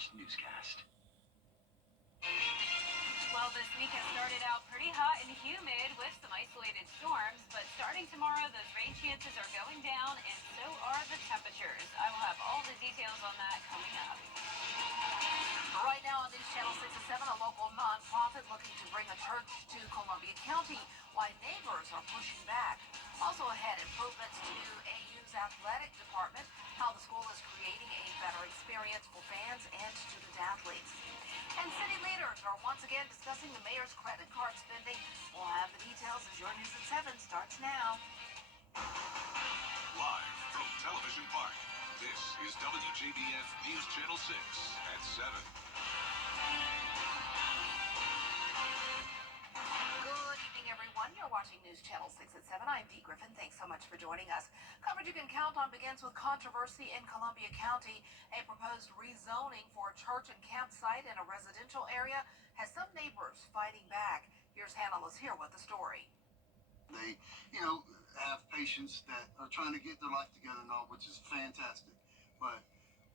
Watch newscast. Well, this week has started out pretty hot and humid with some isolated storms, but starting tomorrow, those rain chances are going down, and so are the temperatures. I will have all the details on that coming up. Right now on News Channel 6 and 7, a local nonprofit looking to bring a church to Columbia County, why neighbors are pushing back. Also ahead, improvements to AU's athletic department, how the school is creating a better experience for fans and student athletes. And city leaders are once again discussing the mayor's credit card spending. We'll have the details as your News at 7 starts now. Live from Television Park, this is WJBF News Channel 6 at 7. Good evening, everyone. You're watching News Channel 6 at 7. I'm Dee Griffin. Thanks so much for joining us. Coverage you can count on begins with controversy in Columbia County. A proposed rezoning for a church and campsite in a residential area has some neighbors fighting back. Here's Hannah Lazier with the story. They, have patients that are trying to get their life together and all, which is fantastic. But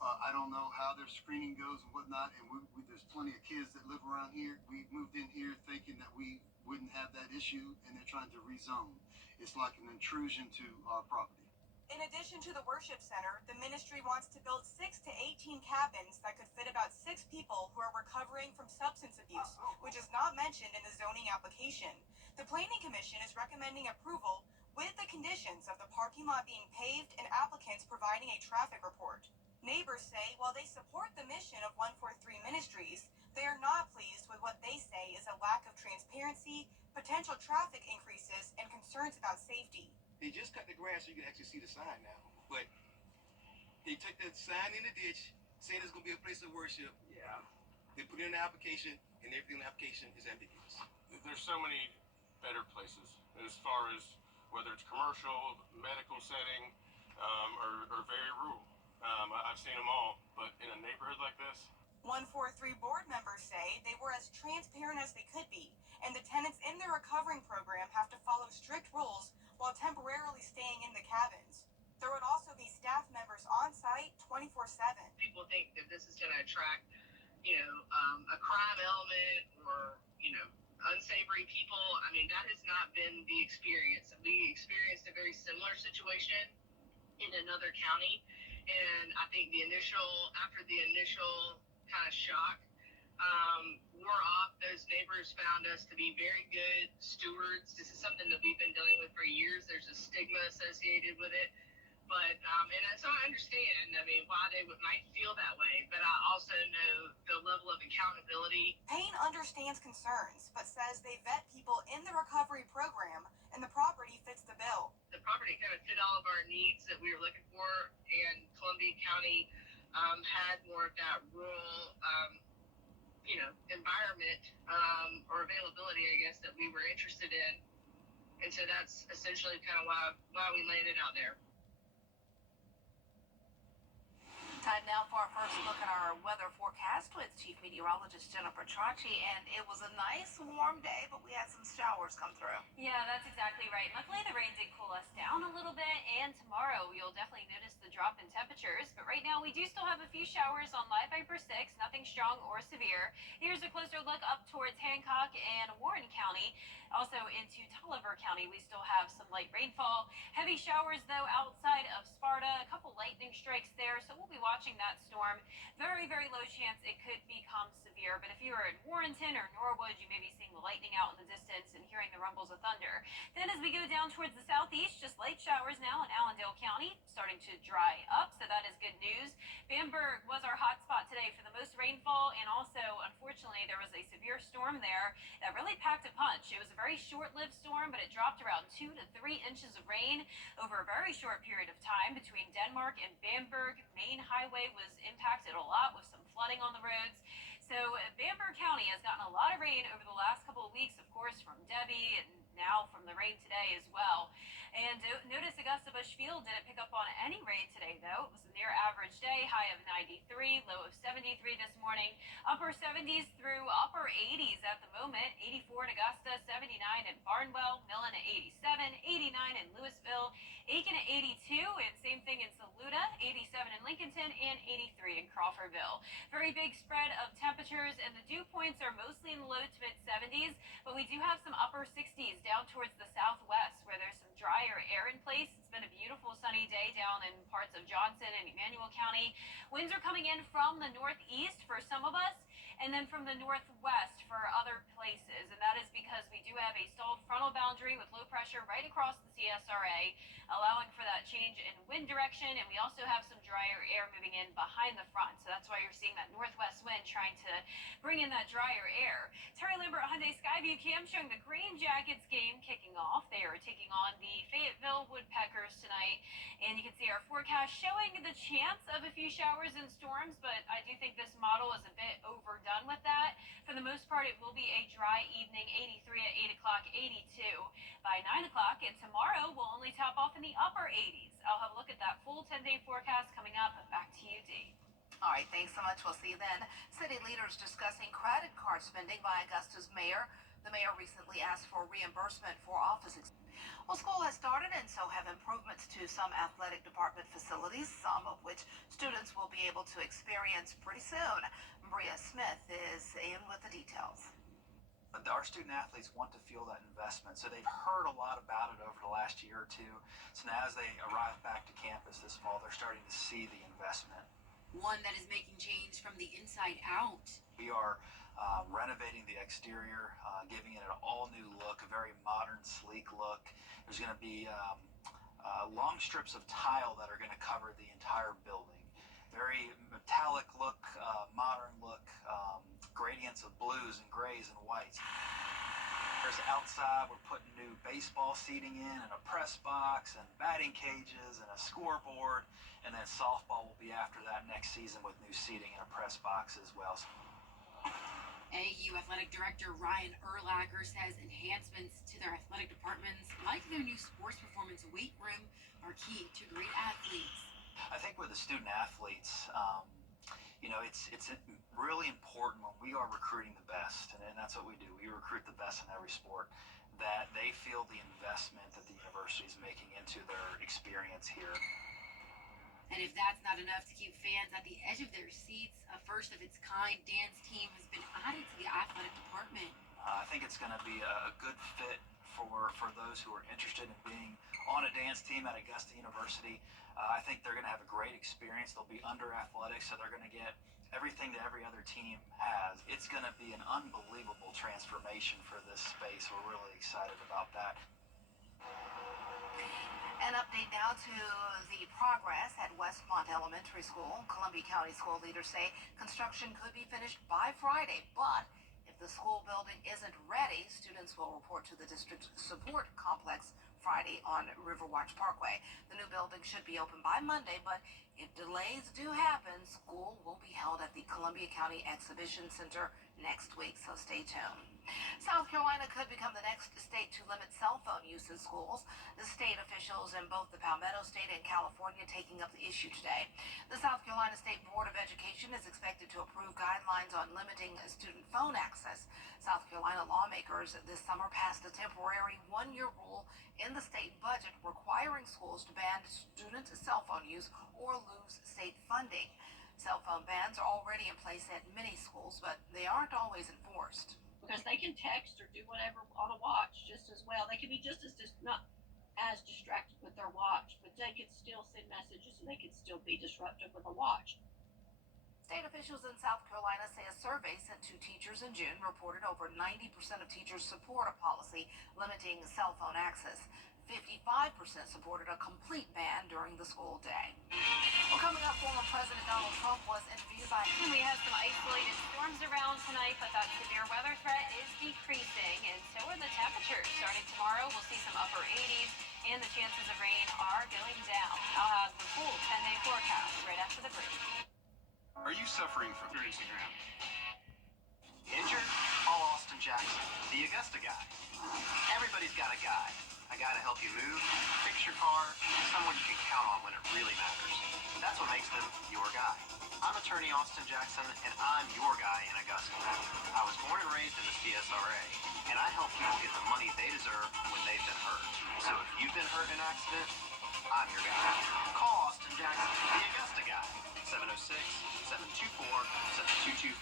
I don't know how their screening goes and whatnot. And there's plenty of kids that live around here. We moved in here thinking that we wouldn't have that issue, and they're trying to rezone. It's like an intrusion to our property. In addition to the worship center, the ministry wants to build 6 to 18 cabins that could fit about 6 people who are recovering from substance abuse, which is not mentioned in the zoning application. The Planning Commission is recommending approval with the conditions of the parking lot being paved and applicants providing a traffic report. Neighbors say while they support the mission of 143 Ministries, they are not pleased with what they say is a lack of transparency, potential traffic increases, and concerns about safety. They just cut the grass so you can actually see the sign now. But they took that sign in the ditch, saying it's going to be a place of worship. Yeah. They put it in the application, and everything in the application is ambiguous. There's so many better places as far as whether it's commercial, medical setting, or very rural. I've seen them all, but in a neighborhood like this. 143 board members say they were as transparent as they could be, and the tenants in the recovering program have to follow strict rules while temporarily staying in the cabins. There would also be staff members on site 24/7. People think that this is going to attract, a crime element or, unsavory people. I mean, that has not been the experience. We experienced a very similar situation in another county, and I think after the initial kind of shock wore off, those neighbors found us to be very good stewards. This is something that we've been dealing with for years. There's a stigma associated with it. But, so I understand, why they might feel that way, but I also know the level of accountability. Payne understands concerns, but says they vet people in the recovery program, and the property fits the bill. The property kind of fit all of our needs that we were looking for, and Columbia County had more of that rural, environment or availability, I guess, that we were interested in. And so that's essentially kind of why we landed out there. Time now for our first look at our weather forecast with Chief Meteorologist Jennifer Tracci. And it was a nice warm day, but we had some showers come through. Yeah, that's exactly right. Luckily, the rain did cool us down a little bit, and tomorrow you'll definitely notice the drop in temperatures. But right now, we do still have a few showers on Live Viper 6, nothing strong or severe. Here's a closer look up towards Hancock and Warren County. Also into Tolliver County, we still have some light rainfall. Heavy showers, though, outside of Sparta. A couple lightning strikes there, so we'll be watching that storm. Very, very low chance it could become severe. But if you are in Warrenton or Norwood, you may be seeing the lightning out in the distance and hearing the rumbles of thunder. Then as we go down towards the southeast, just light showers now in Allendale County, starting to dry up, so that is good news. Bamberg was our hot spot today for the most rainfall, and also, unfortunately, there was a severe storm there that really packed a punch. It was a very short-lived storm, but it dropped around 2 to 3 inches of rain over a very short period of time between Denmark and Bamberg. Main highway was impacted a lot with some flooding on the roads. So Bamberg County has gotten a lot of rain over the last couple of weeks, of course, from Debbie and now from the rain today as well. And notice Augusta Busch Field didn't pick up on any rain today, though. It was a near average day, high of 93, low of 73 this morning. Upper 70s through upper 80s at the moment. 84 in Augusta, 79 in Barnwell, Millen at 87, 89 in Louisville, Aiken at 82, and same thing in Saluda, 87 in Lincolnton, and 83 in Crawfordville. Very big spread of temperatures, and the dew points are mostly in the low to mid 70s, but we do have some upper 60s down towards the southwest where there's some drier air in place. It's been a beautiful sunny day down in parts of Johnson and Emmanuel County. Winds are coming in from the northeast for some of us, and then from the northwest for other places. And that is because we do have a stalled frontal boundary with low pressure right across the CSRA, allowing for that change in wind direction. And we also have some drier air moving in behind the front. So that's why you're seeing that northwest wind trying to bring in that drier air. Terry Lambert Hyundai Skyview Cam showing the Green Jackets game kicking off. They are taking on the Fayetteville Woodpeckers tonight. And you can see our forecast showing the chance of a few showers and storms, but I do think this model is a bit overdone with that. For the most part, it will be a dry evening, 83 at 8 o'clock, 82 by 9 o'clock, and tomorrow we'll only top off in the upper 80s. I'll have a look at that full 10-day forecast coming up. Back to you, Dee. All right, thanks so much. We'll see you then. City leaders discussing credit card spending by Augusta's mayor. The mayor recently asked for reimbursement for office expenses. Well, school has started, and so have improvements to some athletic department facilities, some of which students will be able to experience pretty soon. Maria Smith is in with the details. Our student athletes want to feel that investment, so they've heard a lot about it over the last year or two. So now as they arrive back to campus this fall, they're starting to see the investment. One that is making change from the inside out. We are renovating the exterior, giving it an all-new look, a very modern, sleek look. There's going to be long strips of tile that are going to cover the entire building. Very metallic look, modern look, gradients of blues and grays and whites. There's outside, we're putting new baseball seating in, and a press box, and batting cages, and a scoreboard, and then softball will be after that next season with new seating and a press box as well. AU Athletic Director Ryan Urlacher says enhancements to their athletic departments, like their new sports performance weight room, are key to great athletes. I think with the student athletes, it's really important when we are recruiting the best, and that's what we do. We recruit the best in every sport, that they feel the investment that the university is making into their experience here. And if that's not enough to keep fans at the edge of their seats, a first of its kind dance team has been added to the athletic department. I think it's going to be a good fit for those who are interested in being on a dance team at Augusta University. I think they're going to have a great experience. They'll be under athletics, so they're going to get everything that every other team has. It's going to be an unbelievable transformation for this space. We're really excited about that. An update now to the progress at Westmont Elementary School. Columbia County school leaders say construction could be finished by Friday, but if the school building isn't ready, students will report to the district support complex Friday on Riverwatch Parkway. The new building should be open by Monday, but if delays do happen, school will be held at the Columbia County Exhibition Center next week, so stay tuned. South Carolina could become the next state to limit cell phone use in schools. The state officials in both the Palmetto State and California taking up the issue today. The South Carolina State Board of Education is expected to approve guidelines on limiting student phone access. South Carolina lawmakers this summer passed a temporary one-year rule in the state budget requiring schools to ban student cell phone use or lose state funding. Cell phone bans are already in place at many schools, but they aren't always enforced. Because they can text or do whatever on a watch just as well. They can be just as not as distracted with their watch, but they could still send messages and they could still be disruptive with a watch. State officials in South Carolina say a survey sent to teachers in June reported over 90% of teachers support a policy limiting cell phone access. 55% supported a complete ban during the school day. Well, coming up, former President Donald Trump was interviewed by... We have some isolated storms around tonight, but that severe weather threat is decreasing, and so are the temperatures. Starting tomorrow, we'll see some upper 80s, and the chances of rain are going down. I'll have the full 10-day forecast right after the break. Are you suffering from Instagram? Injured? Call Austin Jackson, the Augusta guy. Everybody's got a guy. A guy to help you move, fix your car, someone you can count on when it really matters. That's what makes them your guy. I'm attorney Austin Jackson, and I'm your guy in Augusta. I was born and raised in the CSRA, and I help people get the money they deserve when they've been hurt. So if you've been hurt in an accident, I'm your guy. Call Austin Jackson, the Augusta guy. 706-724-7224.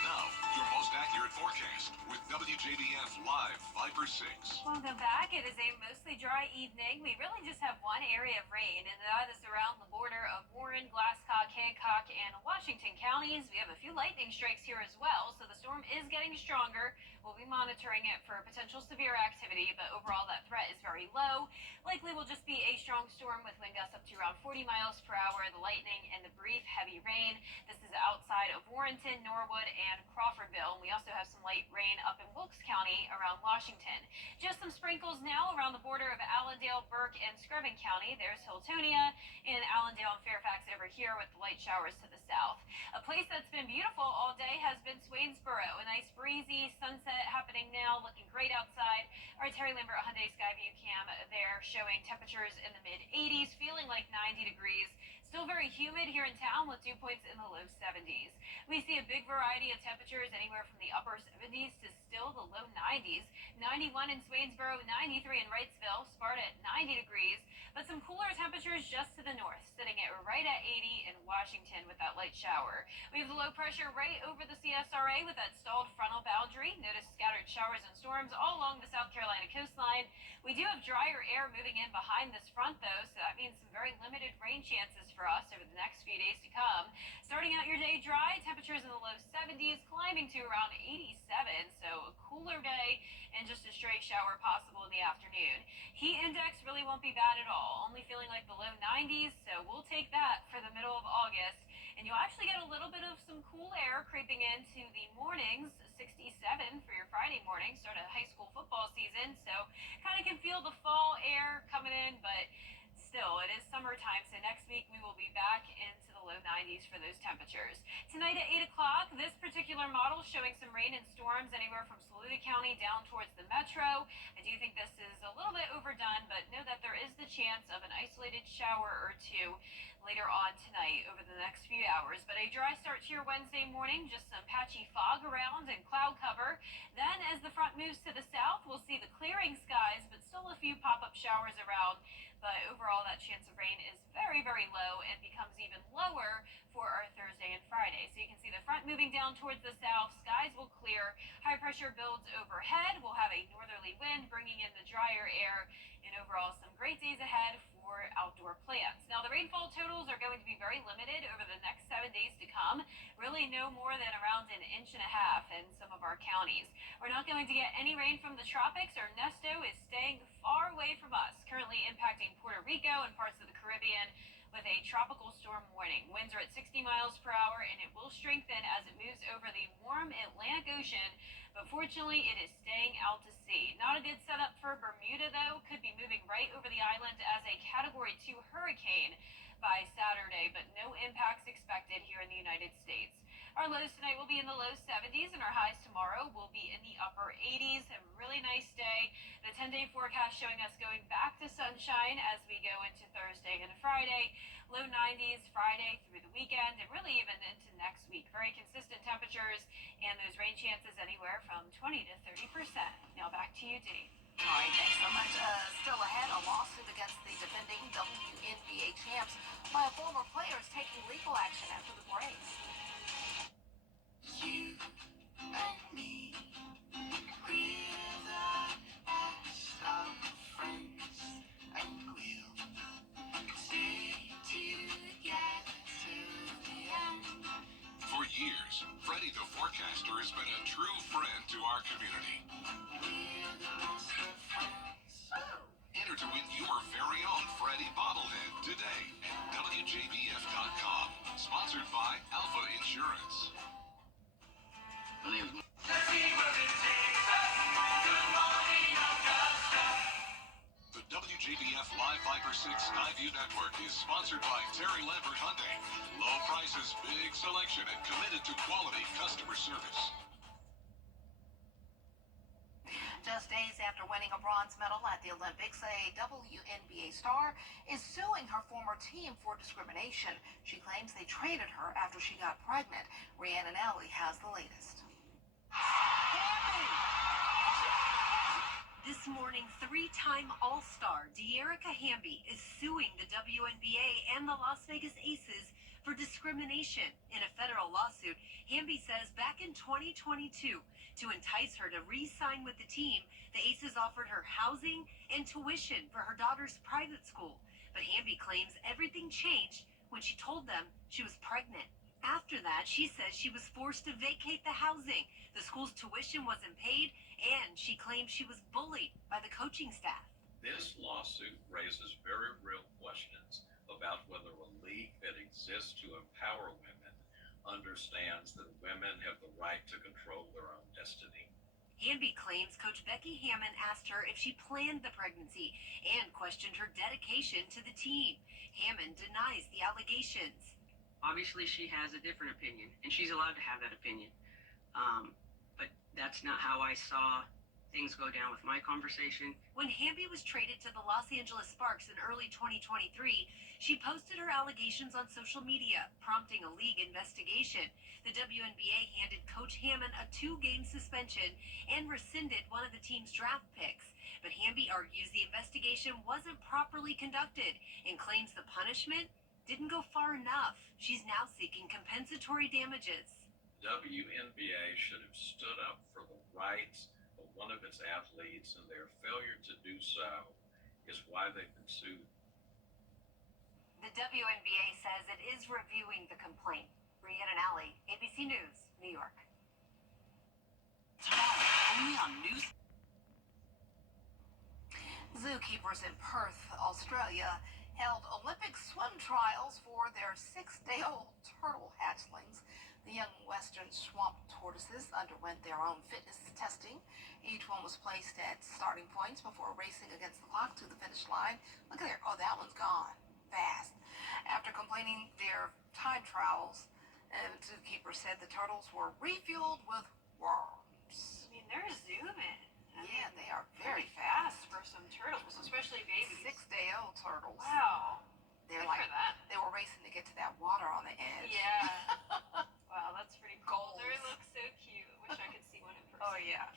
Now, your most accurate forecast with WJBF Live Viper 6. Welcome back. It is a mostly dry evening. We really just have one area of rain, and that is around the border of Warren, Glasscock, Hancock, and Washington counties. We have a few lightning strikes here as well, so the storm is getting stronger. We'll be monitoring it for potential severe activity, but overall that threat is very low. Likely will just be a strong storm with wind gusts up to around 40 miles per hour, the lightning, and the brief heavy rain. This is outside of Warrenton, Norwood, and Crawfordville. And we also have some light rain up in Wilkes County around Washington. Just some sprinkles now around the border of Allendale, Burke, and Screven County. There's Hiltonia and Allendale and Fairfax over here with the light showers to the south. A place that's been beautiful all day has been Swainsboro. A nice breezy sunset happening now, looking great outside. Our Terry Lambert Hyundai Skyview cam there showing temperatures in the mid 80s, feeling like 90 degrees. Still very humid here in town with dew points in the low 70s. We see a big variety of temperatures anywhere from the upper 70s to still the low 90s. 91 in Swainsboro, 93 in Wrightsville, Sparta at 90 degrees, but some cooler temperatures just to the north, sitting at right at 80 in Washington with that light shower. We have the low pressure right over the CSRA with that stalled frontal boundary. Notice scattered showers and storms all along the South Carolina coastline. We do have drier air moving in behind this front, though, so that means some very limited rain chances for us over the next few days to come. Starting out your day dry, temperatures in the low 70s, climbing to around 87, so a cooler day and just a stray shower possible in the afternoon. Heat index really won't be bad at all, only feeling like the low 90s, so we'll take that for the middle of August. And you'll actually get a little bit of some cool air creeping into the mornings, 67 for your Friday morning, start of high school football season, so kind of can feel the fall air coming in, but still, it is summertime, so next week we will be back into the low 90s for those temperatures. Tonight at 8 o'clock, this particular model showing some rain and storms anywhere from Saluda County down towards the metro. I do think this is a little bit overdone, but know that there is the chance of an isolated shower or two later on tonight over the next few hours. But a dry start to your Wednesday morning, just some patchy fog around and cloud cover. Then as the front moves to the south, we'll see the clearing skies, but still a few pop-up showers around. But overall, that chance of rain is very, very low and becomes even lower for our Thursday and Friday. So you can see the front moving down towards the south. Skies will clear. High pressure builds overhead. We'll have a northerly wind bringing in the drier air. And overall, some great days ahead for outdoor plants. Now, the rainfall totals are going to be very limited over the next 7 days to come. Really no more than around 1.5 inches in some of our counties. We're not going to get any rain from the tropics. Our Ernesto is staying far away from us, currently impacting Puerto Rico and parts of the Caribbean with a tropical storm warning. Winds are at 60 miles per hour, and it will strengthen as it moves over the warm Atlantic Ocean, but fortunately it is staying out to sea. Not a good setup for Bermuda, though. Could be moving right over the island as a Category 2 hurricane by Saturday, but no impacts expected here in the United States. Our lows tonight will be in the low 70s, and our highs tomorrow will be in the upper 80s. A really nice day. The 10-day forecast showing us going back to sunshine as we go into Thursday and Friday. Low 90s Friday through the weekend, and really even into next week. Very consistent temperatures, and those rain chances anywhere from 20 to 30%. Now back to you, Dee. All right, thanks so much. Still ahead, a lawsuit against the defending WNBA champs by a former player is taking legal action after the break. You and me, we're the best of friends, and we'll stay together till the end. For years, Freddie the Forecaster has been a true friend to our community. We're the best of friends. Enter to win your very own Freddie bobblehead today at WJBF.com. Sponsored by Alpha Insurance. My name is The WJBF Live Viper 6 Skyview Network is sponsored by Terry Lambert Hyundai. Low prices, big selection, and committed to quality customer service. Just days after winning a bronze medal at the Olympics, a WNBA star is suing her former team for discrimination. She claims they traded her after she got pregnant. Rhiannon Alley has the latest. This morning, three-time All-Star De'Erica Hamby is suing the WNBA and the Las Vegas Aces for discrimination. In a federal lawsuit, Hamby says back in 2022, to entice her to re-sign with the team, the Aces offered her housing and tuition for her daughter's private school. But Hamby claims everything changed when she told them she was pregnant. After that, she says she was forced to vacate the housing. The school's tuition wasn't paid, and she claims she was bullied by the coaching staff. This lawsuit raises very real questions about whether a league that exists to empower women understands that women have the right to control their own destiny. Hamby claims Coach Becky Hammon asked her if she planned the pregnancy and questioned her dedication to the team. Hammon denies the allegations. Obviously, she has a different opinion, and she's allowed to have that opinion. But that's not how I saw things go down with my conversation. When Hamby was traded to the Los Angeles Sparks in early 2023, she posted her allegations on social media, prompting a league investigation. The WNBA handed Coach Hammon a 2-game suspension and rescinded one of the team's draft picks. But Hamby argues the investigation wasn't properly conducted and claims the punishment didn't go far enough. She's now seeking compensatory damages. WNBA should have stood up for the rights of one of its athletes, and their failure to do so is why they've been sued. The WNBA says it is reviewing the complaint. Rhiannon Alley, ABC News, New York. Tomorrow, only on News. Zookeepers in Perth, Australia, held Olympic swim trials for their 6-day-old turtle hatchlings. The young western swamp tortoises underwent their own fitness testing. Each one was placed at starting points before racing against the clock to the finish line. Look at there. Oh, that one's gone. Fast. After completing their time trials, zookeepers said the turtles were refueled with worms. I mean, they're zooming. Yeah, they are very fast. For some turtles, especially babies. 6-day-old turtles. Wow. They're Good like, for them. they were racing to get to that water on the edge. Yeah. Wow, that's pretty cool. They Goals. look so cute. Wish I could see one in person. Oh, yeah.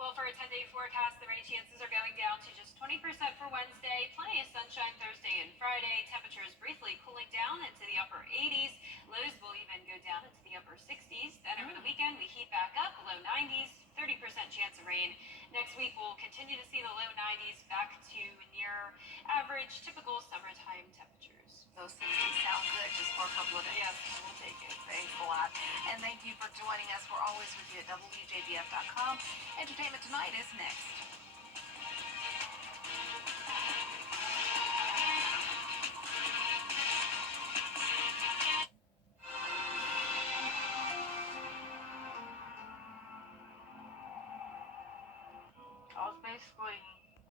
Well, for a 10-day forecast, the rain chances are going down to just 20% for Wednesday. Plenty of sunshine Thursday and Friday. Temperatures briefly cooling down into the upper 80s. Lows will even go down into the upper 60s. Then over the weekend, we heat back up, low 90s, 30% chance of rain. Next week, we'll continue to see the low 90s back to near average, typical summertime temperatures. Those 60s sound good just for a couple of days. Yes, we'll take it. Thanks a lot. And thank you for joining us. We're always with you at WJBF.com. Entertainment Tonight is next. I was basically